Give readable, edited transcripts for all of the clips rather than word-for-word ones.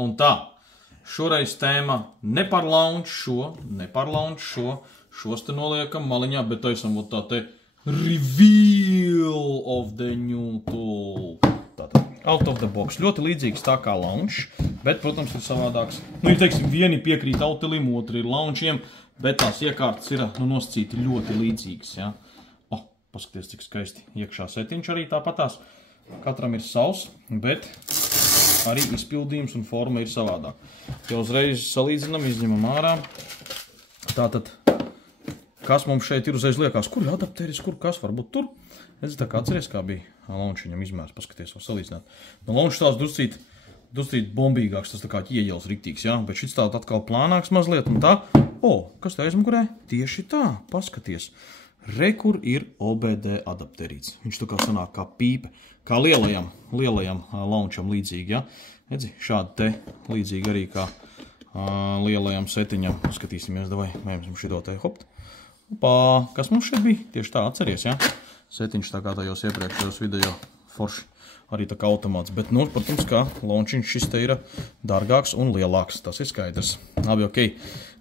Un tā, šoreiz tēma ne par launch šo, šos te noliekam maliņā, bet taisam tā te reveal of the new tool. Tātad, out of the box. Ļoti līdzīgs tā kā launch, bet, protams, ir savādāks. Nu, ja teiksim, vieni piekrīt autolim, otri ir launchiem, bet tās iekārtas ir nosacīti ļoti līdzīgas, ja. Paskaties, cik skaisti iekšā setiņš arī tāpatās. Katram ir savs, bet arī izpildījums un forma ir savādāk. Ja uzreiz salīdzinam, izņemam ārā. Tātad, kas mums šeit ir uzreiz liekas? Kur ir adapteris, kur kas varbūt tur? Redzi, tā kā atceries, kā bija launchiņam izmērs, paskaties, var salīdzināt. No launch tās druscīt bombīgāks, tas tā kā ieģels riktīgs, jā, bet šits tāds atkal plānāks mazliet un tā. Kas tā aizmugurē? Tieši tā, paskaties. Rekur ir OBD adapterīts. Viņš tā kā sanāk kā pīpe, kā lielajam launcham līdzīgi, ja? Redzi, šādi te līdzīgi arī kā lielajam setiņam. Skatīsimies, davai, mēģināsim šito te hopt. Kas mums šeit bija? Tieši tā, atceries, ja? Setiņš tā kā tajos iepriekšējos video forši. Arī tā kā automāts, bet, nu, protams, kā launchiņš šis te ir dārgāks un lielāks. Tas ir skaidrs. Labi, ok,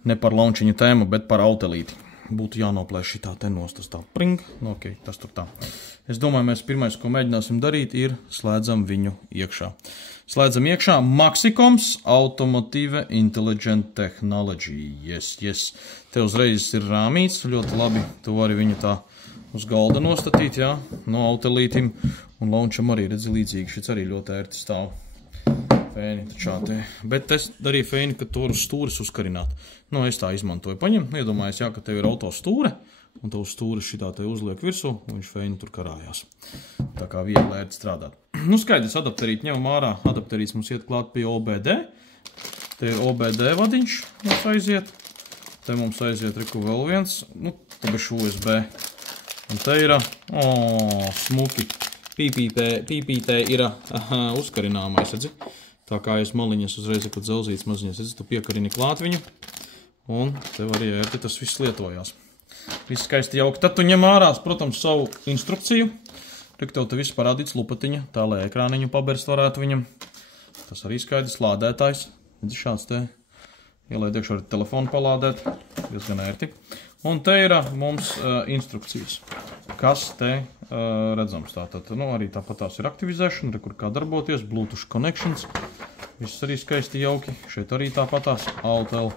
ne par launchiņu tēmu, bet par autelīti. Būtu jānoplēš šitā te nost, tas tā pring, nu ok, tas tur tā. Es domāju, mēs pirmais, ko mēģināsim darīt, ir slēdzam viņu iekšā. Slēdzam iekšā Maxicoms Automotive Intelligent Technology, yes. Te uzreiz ir rāmīts, ļoti labi, tu vari viņu tā uz galda nostatīt, jā, no autelītim, un launcham arī redzi līdzīgi, šis arī ļoti ērti stāv. Fēni, tačā te. Bet es darīju fēni, ka to uz stūres uzkarināt. Nu, es tā izmantoju. Paņem, iedomājies, jā, ka tev ir auto stūre, un tev stūres šitā te uzliek virsū, un viņš fēni tur karājās. Tā kā viegli ērti strādāt. Nu, skaidrs, adapterīt ņemam ārā. Adapterīts mums iet klāt pie OBD. Te ir OBD vadiņš, mums aiziet. Te mums aiziet reku vēl viens, nu, te bez USB. Un te ir, smuki. Pīpītē ir uzkarināmais, redzi? Tā kā es maliņas uzreiz, kad zelzīts maziņas, redzi, tu piekarini klāt viņu, un tev arī ērti tas viss lietojās. Viss skaisti jauki. Tad tu ņem ārās, protams, savu instrukciju. Tik tev te viss parādīts lupatiņa, tā lai ekrāniņu paberst varētu viņam. Tas arī skaidrs lādētājs. Redzi, šāds te ielaid iekšā ar telefonu palādēt, diezgan ērti. Un te ir mums instrukcijas, kas te redzams. Tātad, nu, arī tāpat tās ir aktivizēšana, kur kā darboties, Bluetooth connections, viss arī skaisti jauki. Šeit arī tāpat tās AUTL,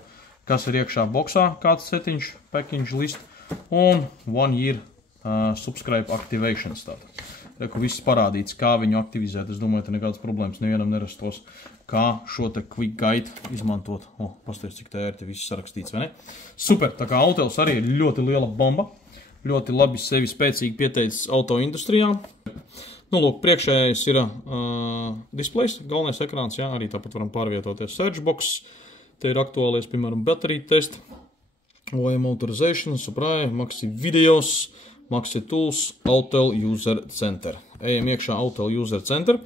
kas ir iekšā boksā, kāds setiņš, package list, un 1 year subscribe activations. Tātad, reku viss parādīts, kā viņu aktivizēt. Es domāju, te nekādas problēmas nevienam nerastos, kā šo te quick guide izmantot. Pasties, cik te ērti viss sarakstīts, vai ne? Super, tā kā AUTLs arī ir ļoti liela bomba. Ļoti labi sevi spēcīgi pieteicis auto industrijā. Nu, lūk, priekšējais ir displejs, galvenais ekrāns, jā, arī tāpat varam pārvietoties searchbox. Te ir aktuālies, piemēram, bateriju test, OEM authorization, Suprai, Maxi Videos, Maxi Tools, AUTL User Center. Ejam iekšā AUTL User Center.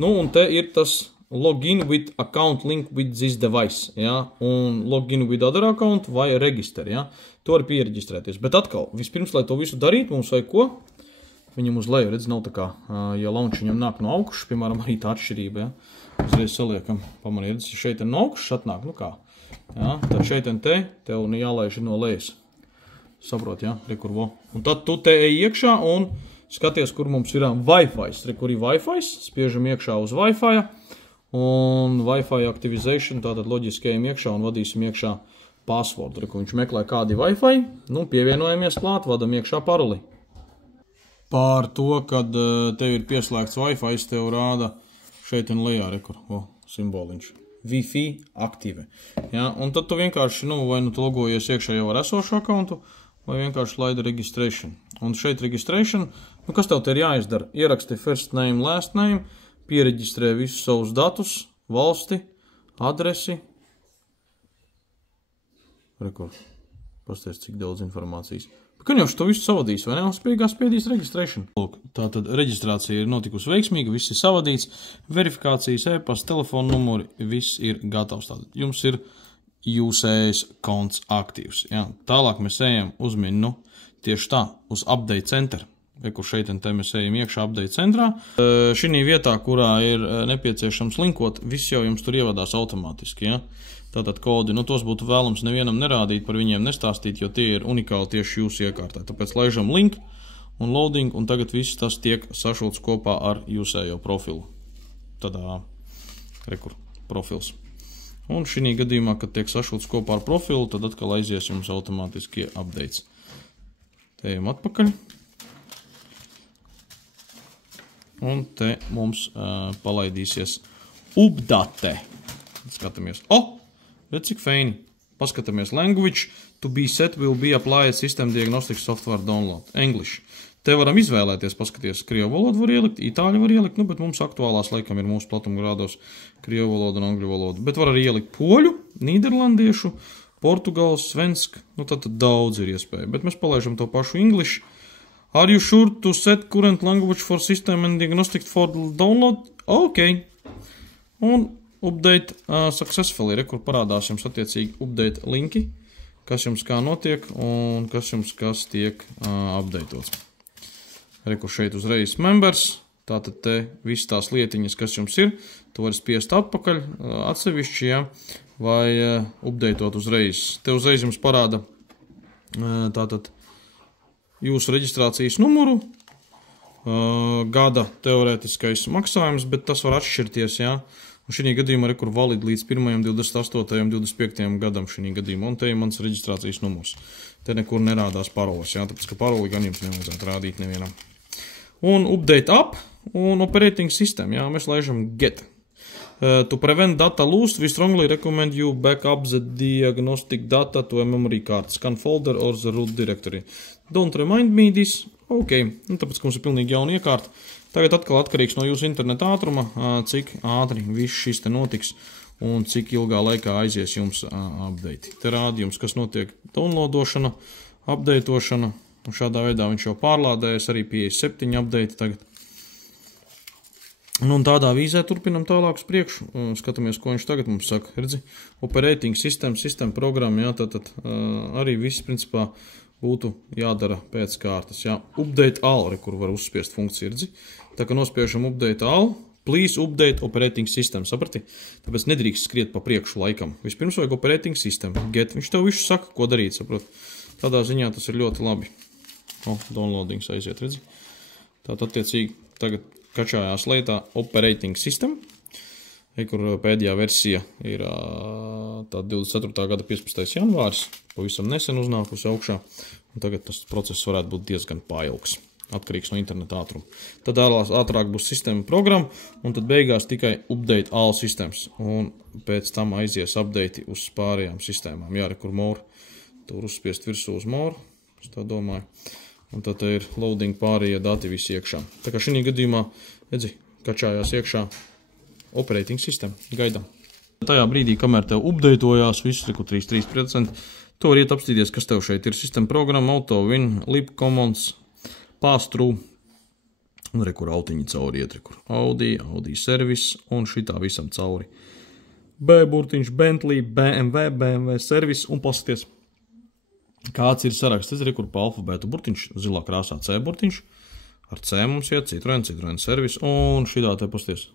Nu, un te ir tas login with account link with this device, jā, un login with other account vai register, jā. Tu vari piereģistrēties. Bet atkal, vispirms, lai to visu darītu, mums vajag ko? Viņam uz leju, redz, nav tā kā, ja launch viņam nāk no augšas, piemēram, arī tā atšķirība, jā. Uzreiz saliekam, pamanī, redz, ja šeit no augšas atnāk, nu kā, jā, tad šeit te, tev jālaiž no lejas. Saprot, jā, rekur vo. Un tad tu te ej iekšā un skaties, kur mums ir Wi-Fi. Rekur ir Wi-Fi, spiežam iekšā uz Wi-Fi, un Wi-Fi activization, tātad loģiski ejam iekšā un vadīsim iekšā password. Reku viņš meklē kādi Wi-Fi, nu, pievienojamies klāt, vadam iekšā paroli. Pār to, kad tev ir pieslēgts Wi-Fi, tev rāda šeit un lejā, rekur, simboliņš. Wi-Fi aktive. Ja, un tad tu vienkārši, nu, vai nu tu logojies iekšā jau ar esošu akontu, vai vienkārši laida registration. Un šeit registration, nu, kas tev te ir jāizdara? Ieraksti first name, last name, piereģistrē visus savus datus, valsti, adresi. Rekur, pasties, cik daudz informācijas. Kad jau to visu savadīs, vai ne? Un spējīgā spiedīs registration. Lūk, tātad reģistrācija ir notikusi veiksmīga, viss ir savadīts, verifikācijas, e-pasta, telefona numuri, viss ir gatavs. Tātad jums ir jūsējs konts aktīvs. Ja? Tālāk mēs ejam uz menu, tieši tā, uz update center. kur šeit un te mēs ejam iekšā update centrā. Šī vietā, kurā ir nepieciešams linkot, viss jau jums tur ievadās automātiski, ja? Tātad kodi, tos būtu vēlams nevienam nerādīt, par viņiem nestāstīt, jo tie ir unikāli tieši jūsu iekārtā. Tāpēc laižam link un loading, un tagad viss tas tiek sašūts kopā ar jūsējo profilu. Tādā, rekur, profils. Un šī gadījumā, kad tiek sašūts kopā ar profilu, tad atkal aizies jums automātiskie updates. Te ejam atpakaļ. Un te mums palaidīsies update. Skatāmies. Redz, cik feini. Paskatāmies. Language to be set will be applied system diagnostics software download. English. Te varam izvēlēties, paskaties, krievu valodu var ielikt, itāļu var ielikt, bet mums aktuālās laikam ir mūsu platumgrādos krievu valodu un angļu valodu. Bet var arī ielikt poļu, nīderlandiešu, portugālu, svensku, tad daudz ir iespēja. Bet mēs palaižam to pašu English. Are you sure to set current language for system and diagnostic for download? Ok. Un update successfully, kur parādās jums attiecīgi update linki, kas jums kā notiek un kas jums kas tiek updatēts. Kur šeit uzreiz members, tātad te visas tās lietiņas, kas jums ir, tu vari spiest atpakaļ atsevišķi, ja, vai updateot uzreiz. Te uzreiz jums parāda tātad jūsu reģistrācijas numuru, gada teorētiskais maksājums, bet tas var atšķirties, jā. Un šī gadījumā ir, kur valid līdz 1., 28., 25. gadam šī gadījumā, un te ir mans reģistrācijas numurs. Te nekur nerādās paroles, jā, tāpēc, ka paroli gan jums nevajadzētu rādīt nevienam. Un update up un operating system, jā, mēs laižam get. To prevent data loss, we strongly recommend you back up the diagnostic data to a memory card, scan folder or the root directory. Don't remind me this. Ok, un tāpēc, ka mums ir pilnīgi jauna iekārta. Tagad atkal atkarīgs no jūsu interneta ātruma, cik ātri viss šis te notiks un cik ilgā laikā aizies jums update. Te rāda jums, kas notiek downloadošana, updateošana, un šādā veidā viņš jau pārlādējas, arī 57 update tagad. Un tādā vīzē turpinam tālāk uz priekšu, skatāmies, ko viņš tagad mums saka. Redzi, operating system programma, jā, tad arī viss principā būtu jādara pēc kārtas, jā. Update all, kur var uzspiest funkciju, redzi. Tā kā nospiežam update all, please update operating system, saprati? Tāpēc nedrīkst skriet pa priekšu laikam. Vispirms vajag operating system, get, viņš tev visu saka, ko darīt, saprot. Tādā ziņā tas ir ļoti labi. Downloadings aiziet, redzi. Tātad attiecīgi tagad kačājās lietā operating system, kur pēdējā versija ir tā 24. gada 15. janvāris, pavisam nesen uznākusi augšā, un tagad tas process varētu būt diezgan pailgs, atkarīgs no interneta ātruma. Tad ātrāk būs sistēma programma, un tad beigās tikai update all systems, un pēc tam aizies update uz pārējām sistēmām. Jā, kur more, tur uzspiest virsū uz more, es tā domāju, un tad ir loading pārējie dati visi iekšā. Tā kā šī gadījumā, redzi, kačājās iekšā operating system, gaidām. Tajā brīdī, kamēr tev updateojās, viss ir 33%, tu var iet apstīties, kas tev šeit ir. Sistema programma, auto, win, lib, commons, pass-through, un kur autiņi cauri iet, kur Audi service, un šitā visam cauri. B-burtiņš, Bentley, BMW service, un paskaties, kāds ir saraksts. Tas ir, kur pa alfabētu burtiņš, zilā krāsā C-burtiņš, ar C mums iet, Citroen servis, un šitā te pasties.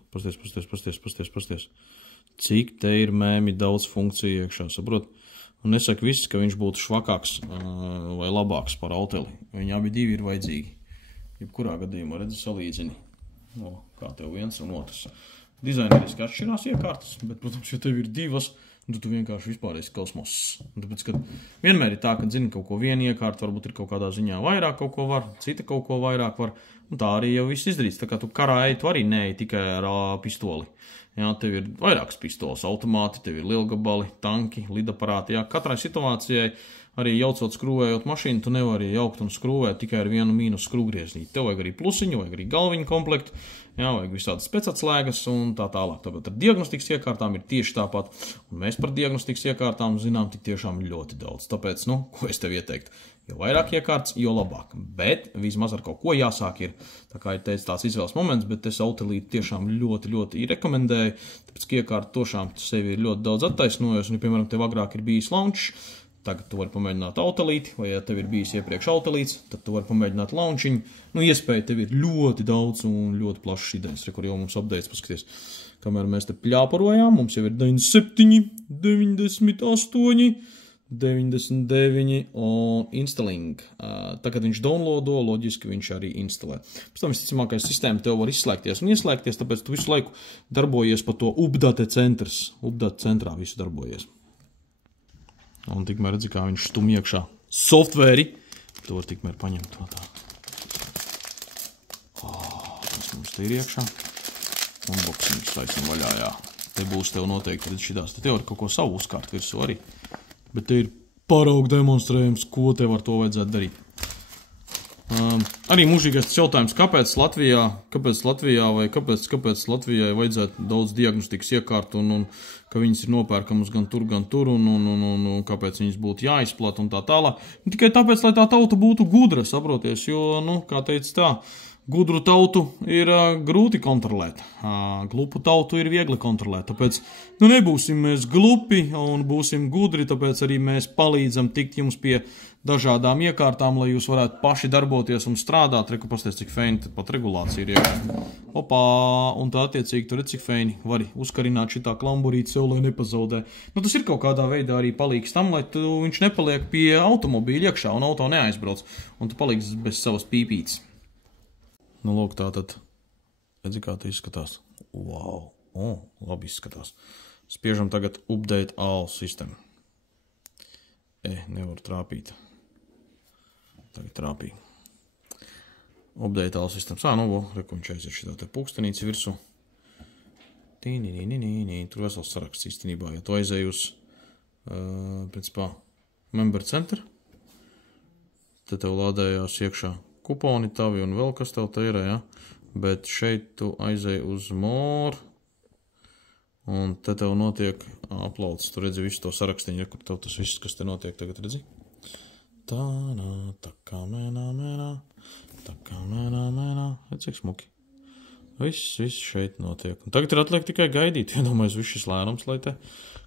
Cik te ir mēmi daudz funkciju iekšā, saprot? Un nesaka viss, ka viņš būtu švakāks vai labāks par Auteli. Viņi abi divi ir vajadzīgi. Jebkurā gadījumā redzi salīdzini. Kā tev viens un otrs. Dizaineriski atšķirās iekārtas, bet, protams, ja tev ir divas, tu vienkārši vispār esi kosmoss. Tāpēc, ka vienmēr ir tā, ka zini kaut ko vienu iekārtu, varbūt ir kaut kādā ziņā vairāk kaut ko var, cita kaut ko vairāk var, un tā arī jau viss izdarīts. Tā kā tu karā eji, tu arī neeji tikai ar pistoli. Jā, tev ir vairākas pistoles, automāti, tev ir lielgabali, tanki, lidaparāti. Jā, katrai situācijai, arī jaucot skrūvējot mašīnu, tu nevari jaukt un skrūvēt tikai ar vienu mīnus skrūvgrieznīti. Tev vajag arī plusiņu, vajag arī galviņu komplektu, jā, vajag visādas specatslēgas un tā tālāk. Tāpēc ar diagnostikas iekārtām ir tieši tāpat. Un mēs par diagnostikas iekārtām zinām tik tiešām ļoti daudz. Tāpēc, ko es tev ieteiktu? Jo vairāk iekārtas, jo labāk. Bet vismaz ar kaut ko jāsāk ir. Tā kā ir teicis tāds izvēles moments, bet es Autelīti tiešām ļoti rekomendēju. Tāpēc, ka iekārta tošām sevi ir ļoti daudz attaisnojusi. Un, ja, piemēram, tev agrāk ir bijis launch, Tagad tu vari pamēģināt autalīti, vai ja tev ir bijis iepriekš autalīts, tad tu vari pamēģināt launchiņu. Nu, iespēja tev ir ļoti daudz un ļoti plašs idejas, kur jau mums updates paskaties. Kamēr mēs te pļāparojām, mums jau ir 97, 98, 99 un installing. Tagad viņš downloado, loģiski viņš arī instalē. Pēc tam visticamākais sistēma tev var izslēgties un ieslēgties, tāpēc tu visu laiku darbojies pa to update centrs. Update centrā visu darbojies. Un tikmēr redzi, kā viņš stum iekšā softvēri. To var tikmēr paņemt to tā. Tas mums te ir iekšā. Unboxings taisam vaļā, jā. Te būs tev noteikti redz šitās. Te var kaut ko savu uzkārt virsū arī. Bet te ir paraugu demonstrējums, ko tev ar to vajadzētu darīt. Arī mūžīgais tas jautājums, kāpēc Latvijā vai kāpēc Latvijai vajadzētu daudz diagnostikas iekārtu un ka viņas ir nopērkamas gan tur un kāpēc viņas būtu jāizplat un tā tālāk. Tikai tāpēc, lai tā tauta būtu gudra, saproties, jo, nu, kā teica tā, gudru tautu ir grūti kontrolēt, glupu tautu ir viegli kontrolēt, tāpēc, nu, nebūsim mēs glupi un būsim gudri, tāpēc arī mēs palīdzam tikt jums pie dažādām iekārtām, lai jūs varētu paši darboties un strādāt. Reku pasties, cik feini, tad pat regulācija ir iekšā. Opā, un tā attiecīgi tur ir cik feini. Vari uzkarināt šitā klamburīt sev, lai nepazaudē. Nu, tas ir kaut kādā veidā arī palīgs tam, lai viņš nepaliek pie automobīļa iekšā un auto neaizbrauc. Un tu palīgs bez savas pīpītes. Nu, lūk, tā tad. Redzi, kā tā izskatās. Wow. Labi izskatās. Spiežam tagad update all system. Nevar trāpīt. Tagad trāpīja. Update all systems. Nu, reku viņš aiziet šitā te pulkstenīci virsū. Tur vesels saraksts īstenībā. Ja tu aizēji uz, principā, member center, tad tev lādējās iekšā kuponi tavi un vēl kas tev te ir, ja? Bet šeit tu aizēji uz more, un te tev notiek uploads. Tu redzi visu to sarakstiņu, kur tev tas viss, kas te notiek tagad, redzi? Cik smuki. Viss šeit notiek. Un tagad ir atliek tikai gaidīt. Iedomājies viss šis lēnums, lai te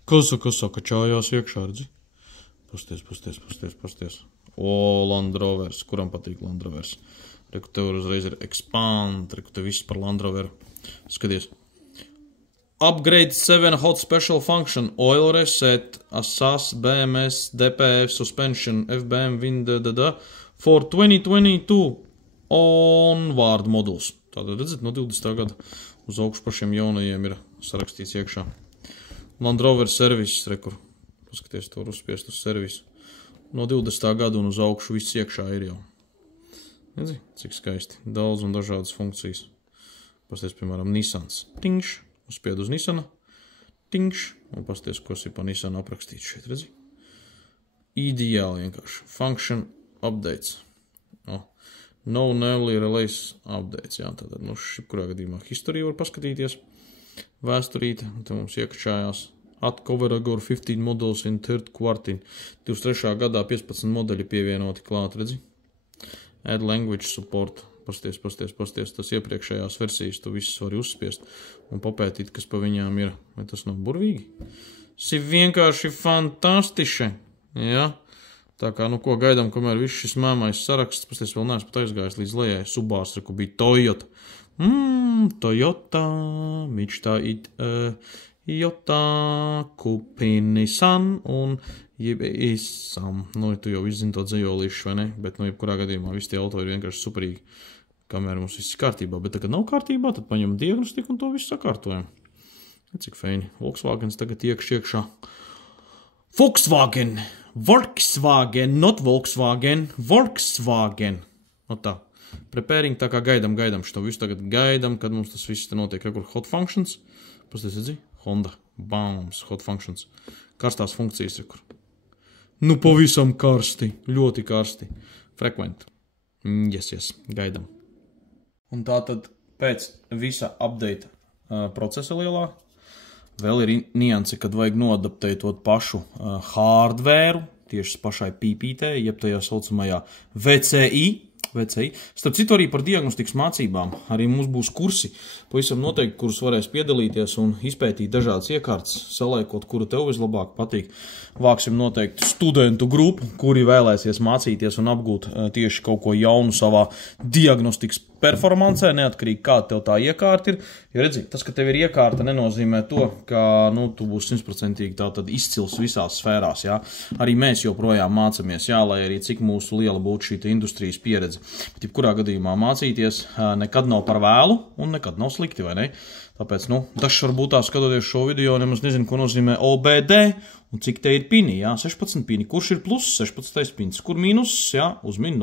saka čājās iekšā, redzi? Pasties. Land Rovers. Kuram patīk Land Rovers? Reku tev uzreiz ir expand. Reku tev viss par Land Rover. Skaties. Upgrade 7 hot special function, oil reset, ASAS, BMS, DPF, suspension, FBM, wind, for 2022 onward moduls. Tātad redzat, no 20. gada uz augšu pašiem jaunajiem ir sarakstīts iekšā. Land Rover service, rekur, paskaties, to var uzspiest uz servisu. No 20. gada un uz augšu viss iekšā ir jau. Redzi, cik skaisti. Daudz un dažādas funkcijas. Pasties, piemēram, Nissans. Tingš. Uzspied uz Nissana, tingš, un pasties, ko ir pa Nissana aprakstīts šeit, redzi? Ideāli vienkārši. Function updates. No newly release updates. Jā, tātad, nu, šipkurā gadījumā historiju var paskatīties. Vēsturīte, te mums iekšājās. At Coveragor 15 models in third quarter. 23. gadā 15 modeļi pievienoti klāt, redzi? Add language support. Pasties, tas iepriekšējās versijas, tu visus vari uzspiest un papētīt, kas pa viņām ir. Vai tas nav burvīgi? Tas ir vienkārši fantastiši, ja? Tā kā, nu, ko gaidām, kamēr viss šis mēmais saraksts, pasties, vēl neesmu pat aizgājis līdz lejai, Subās, reku bija Toyota. Toyota, mičtā it, Jota, Kupinisan un Jebisam. Nu, tu jau izzini to dzejolīšu, vai ne? Bet, nu, jebkurā gadījumā visi tie auto ir vienkārši superīgi, kamēr mums viss ir kārtībā. Bet tagad nav kārtībā, tad paņem diagnostiku un to visu sakārtojam. Cik feini. Volkswagens tagad iekšā. Volkswagen, not Volkswagen, Volkswagen. No tā. Preparing, tā kā gaidam šo visu tagad gaidam, kad mums tas viss te notiek. Rekur hot functions. Pasties, redzi? Honda. Bams, hot functions. Karstās funkcijas, rekur. Nu, pavisam karsti. Ļoti karsti. Frequent. Yes, gaidam. Un tā tad pēc visa update procesa lielā vēl ir niansi, kad vajag noadaptēt to pašu hardvēru tieši pašai pīpītē, jeb tajā saucamajā VCI, VCI. Starp citu arī par diagnostikas mācībām. Arī mums būs kursi, pavisam noteikti, kurus varēs piedalīties un izpētīt dažādas iekārtas, salēkot, kuru tev vislabāk patīk. Vāksim noteikti studentu grupu, kuri vēlēsies mācīties un apgūt tieši kaut ko jaunu savā diagnostikas performancē, neatkarīgi kāda tev tā iekārta ir. Jo redzi, tas, ka tev ir iekārta, nenozīmē to, ka tu būsi 100% tātad izcils visās sfērās. Jā. Arī mēs joprojām mācamies, jā, lai arī cik mūsu liela būtu šī industrijas pieredze. Bet jebkurā gadījumā mācīties nekad nav par vēlu un nekad nav slikti, vai ne? Tāpēc, dažs varbūt tā skatoties šo video, nemaz nezinu, ko nozīmē OBD un cik te ir pini, jā, 16 pini. Kurš ir plus 16 pins? Kur mīnus, jā, uzmin,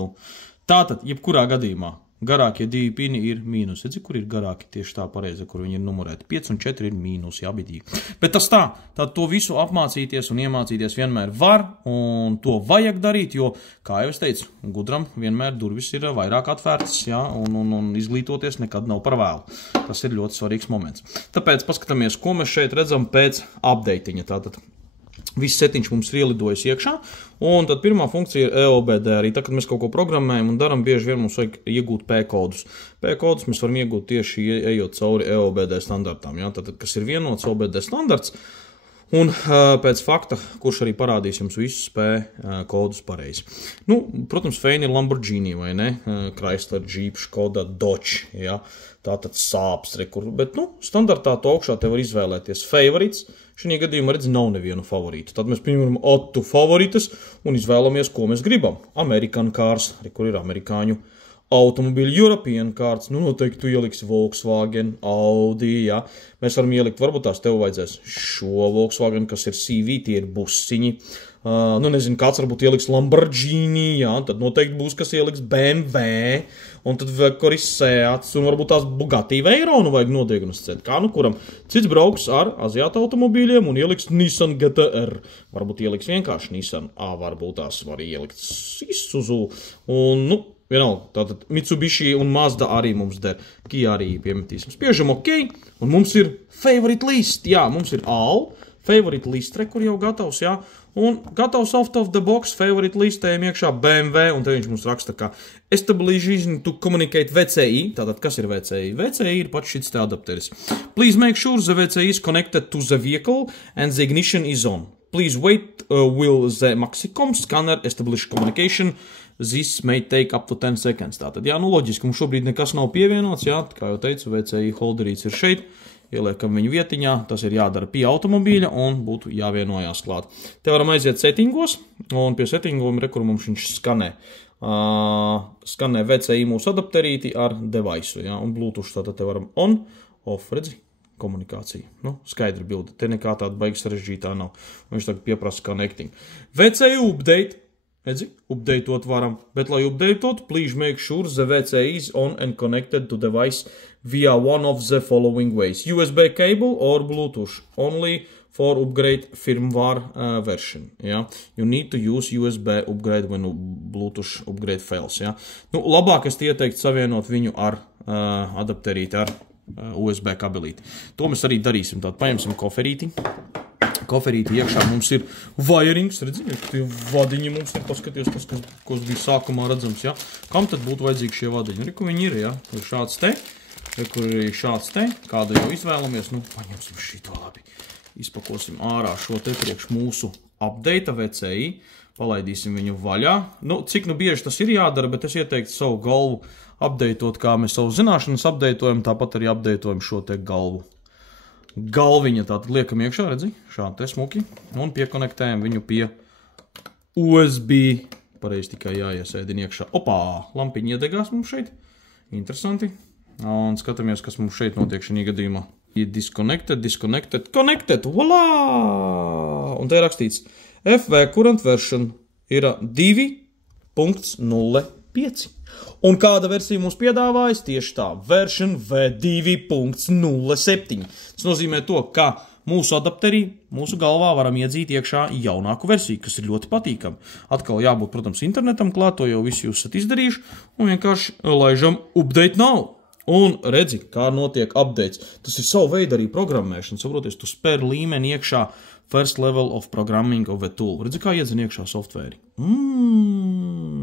Tātad, jebkurā gadījumā, garākie 2 pini ir mīnus. Redzi, kur ir garāki tieši tā pareizi, kur viņi ir numurēti. 5 un 4 ir mīnus, jā, bidīgi. Bet tas tā, tad to visu apmācīties un iemācīties vienmēr var, un to vajag darīt, jo, kā jau es teicu, gudram vienmēr durvis ir vairāk atvērtas, jā, un izglītoties nekad nav par vēlu. Tas ir ļoti svarīgs moments. Tāpēc paskatāmies, ko mēs šeit redzam pēc updateiņa. Tātad viss setiņš mums ir ielidojis iekšā, un tad pirmā funkcija ir EOBD. Arī tā, kad mēs kaut ko programmējam un daram, bieži vien mums vajag iegūt P-kodus. P-kodus mēs varam iegūt tieši ejot cauri EOBD standartām. Ja? Tātad, kas ir vienots OBD standarts, un pēc fakta, kurš arī parādīs jums visus P-kodus pareizi. Protams, Feini ir Lamborghini, vai ne? Chrysler, Jeep, Škoda, Dodge, ja? Tātad sāps, bet, standartā to augšā te var izvēlēties favorites. Šajā gadījumā, redzi, nav nevienu favorītu. Tad mēs pieņemam Ottu favorites un izvēlamies, ko mēs gribam. American cars, kur ir amerikāņu automobīļi, European cars, noteikti tu ieliksi Volkswagen, Audi, jā. Mēs varam ielikt, varbūt tās tev vajadzēs šo Volkswagen, kas ir CV, tie ir busiņi. Nezinu, kāds varbūt ieliks Lamborghini, jā, tad noteikti būs, kas ieliks BMW, un tad kur ir Seats, un varbūt tās Bugatti Veyronu vajag nodiagnosticēt. Kā kuram cits brauks ar Aziāta automobīļiem un ieliks Nissan GT-R. Varbūt ieliks vienkārši Nissan, varbūt tās var ielikt Isuzu, un, vienalga, tātad Mitsubishi un Mazda arī mums der. Kia arī piemetīsim. Spiežam OK, un mums ir favorite list, jā, mums ir all, favorite list, kur jau gatavs, jā, un gatavs out of the box favorite listējiem iekšā BMW, un te viņš mums raksta, ka establishing to communicate VCI, tātad kas ir VCI? VCI ir pats šits te adapteris. Please make sure the VCI is connected to the vehicle and the ignition is on. Please wait will the Maxicom scanner establish communication. This may take up to 10 seconds. Tātad, jā, loģiski, mums šobrīd nekas nav pievienots, jā, kā jau teicu, VCI holderīts ir šeit. Ieliekam viņu vietiņā, tas ir jādara pie automobīļa un būtu jāvienojās klāt. Te varam aiziet settingos, un pie settingom kur mums viņš skanē. Skanē VCI mūsu adapterīti ar device, ja, un Bluetooth, tātad te varam on, off, redzi, komunikācija. Skaidra bilde, te nekā tāda baigas sarežģītā nav. Viņš tagad pieprasa connecting. VCI update, redzi, updateot varam, bet lai updateot, please make sure the VCI is on and connected to device via one of the following ways. USB cable or Bluetooth, only for upgrade firmware version. Yeah? You need to use USB upgrade when Bluetooth upgrade fails. Yeah? Labāk es ieteiktu savienot viņu ar adapterīti, ar USB kabelīti. To mēs arī darīsim. Tātad paņemsim koferīti. Koferīti iekšā mums ir wirings, redziet, tie vadiņi mums ir, paskaties, tas, kas bija sākumā redzams, ja? Kam tad būtu vajadzīgi šie vadiņi? Reku viņi ir, ja? Ir šāds te, kur ir šāds te, kādu jau izvēlamies, paņemsim šito labi. Izpakosim ārā šo te priekš mūsu update VCI, palaidīsim viņu vaļā. Cik bieži tas ir jādara, bet es ieteiktu savu galvu updateot, kā mēs savu zināšanas updateojam, tāpat arī updateojam šo te galvu. Galviņa tātad liekam iekšā, redzi, šādi te smuki, un piekonektējam viņu pie USB, pareizi tikai jāiesēdina iekšā. Opā, lampiņa iedegās mums šeit, interesanti, un skatāmies, kas mums šeit notiek šajā gadījumā. Disconnected, volā! Un te ir rakstīts, FV current version ir 2.05. Un kāda versija mums piedāvājas? Tieši tā, version V2.07. Tas nozīmē to, ka mūsu adapterī, mūsu galvā varam iedzīt iekšā jaunāku versiju, kas ir ļoti patīkami. Atkal jābūt, protams, internetam klāt, to jau visi jūs esat izdarījuši, un vienkārši laižam update now. Un redzi, kā notiek updates. Tas ir savu veidu arī programmēšana. Saproties, tu spēr līmeni iekšā first level of programming of a tool. Redzi, kā iedzina iekšā softvēri.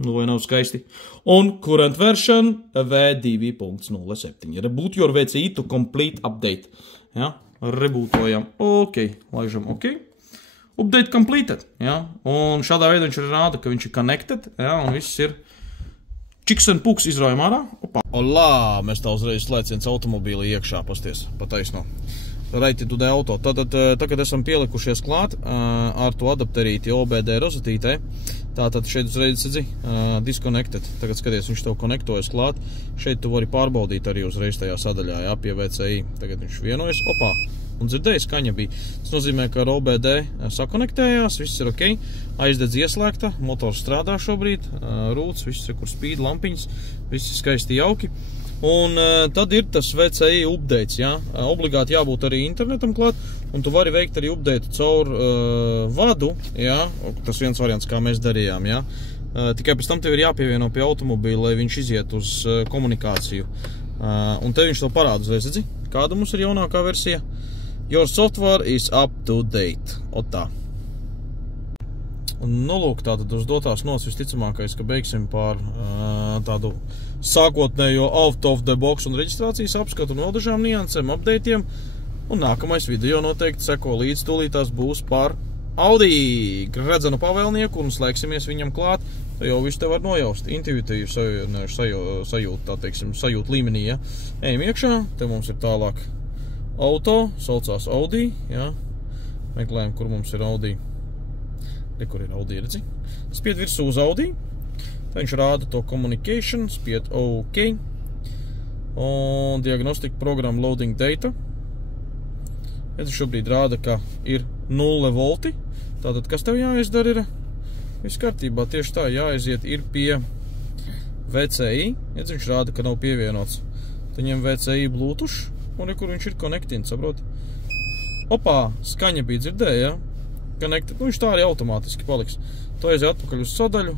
nu vai nav skaisti. Un current version V2.07. Reboot your VCI to complete update. Ja, rebootojam. Ok, laižam ok. Update completed. Ja, un šādā veidā viņš arī rāda, ka viņš ir connected. Ja, un viss ir čiks un puks izraujam ārā. Opa. Olā, mēs tā uzreiz slēciens automobīli iekšā, pasties, pa taisno. Reiti tudē auto. Tātad, tagad esam pielikušies klāt ar to adapterīti OBD rozatītē. Tātad šeit uzreiz redzi disconnected. Tagad skaties, viņš tev konektojas klāt. Šeit tu vari pārbaudīt arī uzreiz tajā sadaļā, jā, pie VCI. Tagad viņš vienojas. Opā! Un dzirdēji, skaņa bija. Tas nozīmē, ka ar OBD sakonektējās, viss ir ok. Aizdedz ieslēgta, motors strādā šobrīd, rūts, viss ir kur spīd, lampiņas, viss ir skaisti jauki. Un tad ir tas VCI updates, jā. Obligāti jābūt arī internetam klāt, un tu vari veikt arī update caur vadu, jā. Tas viens variants, kā mēs darījām, jā. Tikai pēc tam tev ir jāpievieno pie automobīla, lai viņš iziet uz komunikāciju. Un te viņš to parāda uzreiz, redzi, kāda mums ir jaunākā versija. Your software is up to date. Otā. Nu, lūk, tātad uz dotās nots visticamākais, ka beigsim pār tādu sākotnējo out of the box un reģistrācijas apskatu un vēl dažām niansēm, updateiem. Un nākamais video noteikti seko līdz tūlītās būs par Audi redzenu pavēlnieku un slēgsimies viņam klāt. Jau visu te var nojaust, intuitīvi sajūt, tā teiksim, sajūt līmenī, ja. Ejam iekšā, te mums ir tālāk auto, saucās Audi, ja. Meklējam, kur mums ir Audi. Kur ir Audi, redzi? Spied virsū uz Audi. Tā viņš rāda to communication, spied OK. Un diagnostic program loading data. Redzi, šobrīd rāda, ka ir 0 volti. Tātad, kas tev jāizdara ir? Viss kārtībā, tieši tā, jāaiziet ir pie VCI. Redzi, viņš rāda, ka nav pievienots. Tad ņem VCI Bluetooth, un kur viņš ir connecting, saproti? Opā, skaņa bija dzirdēja, ja? Connected, nu viņš tā arī automātiski paliks. Tu aiziet atpakaļ uz sadaļu,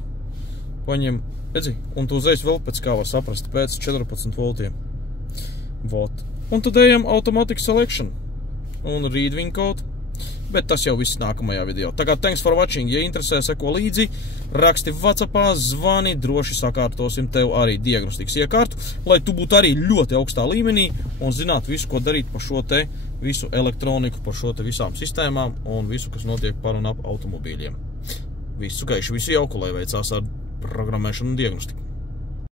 paņem, redzi, un tu uzreiz vēl pēc kā var saprast, pēc 14 voltiem. Vot. Un tad ejam automatic selection un read viņu code, bet tas jau viss nākamajā video. Tā kā thanks for watching, ja interesē, seko līdzi, raksti WhatsAppā, zvani, droši sakārtosim tev arī diagnostikas iekārtu, lai tu būtu arī ļoti augstā līmenī un zinātu visu, ko darīt par šo te visu elektroniku, par šo te visām sistēmām un visu, kas notiek par un ap automobīļiem. Visu gaišu, visu jauku, lai veicās ar programmēšanu un diagnostiku.